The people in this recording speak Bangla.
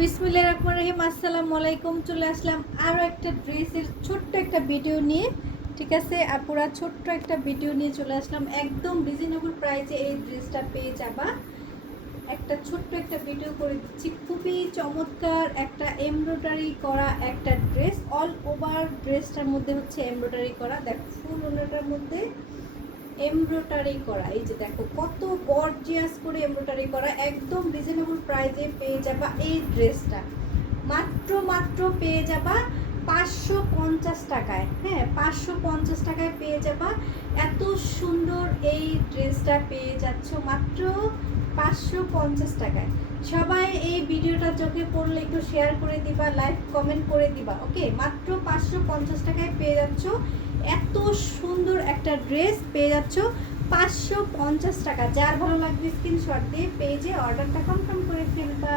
বিসমিল্লাহির রহমানির রহিম। আসসালামু আলাইকুম। চলে আসলাম আরও একটা ড্রেসের ছোট্ট একটা ভিডিও নিয়ে। ঠিক আছে আপুরা, ছোট্ট একটা ভিডিও নিয়ে চলে আসলাম। একদম রিজনেবল প্রাইসে এই ড্রেসটা পেয়ে যাবা। একটা ছোট্ট একটা ভিডিও করে দিচ্ছি। খুবই চমৎকার একটা এমব্রয়ডারি করা একটা ড্রেস। অল ওভার ড্রেসটার মধ্যে হচ্ছে এমব্রয়ডারি করা। দেখো ফুল ওনাটার মধ্যে এমব্রয়ডারি করা। এই যে দেখো কত গর্জিয়াস করে এমব্রয়ডারি করা। একদম রিজনেবল প্রাইসে পেয়ে যাবা এই ড্রেসটা। মাত্র পেয়ে যাবা 550 টাকায়। হ্যাঁ, 550 টাকায় পেয়ে যাবা। এত সুন্দর এই ড্রেসটা পেয়ে যাচ্ছ মাত্র 550 টাকায়। সবাই এই ভিডিওটা চোখে পড়লে একটু শেয়ার করে দিবা, লাইক কমেন্ট করে দিবা। ওকে, মাত্র 550 টাকায় পেয়ে যাচ্ছ এত সুন্দর একটা ড্রেস পেয়ে যাচ্ছ 550 টাকা। যার ভালো লাগবে স্ক্রিনশট দিয়ে পেজে অর্ডারটা কনফার্ম করে ফেলবা।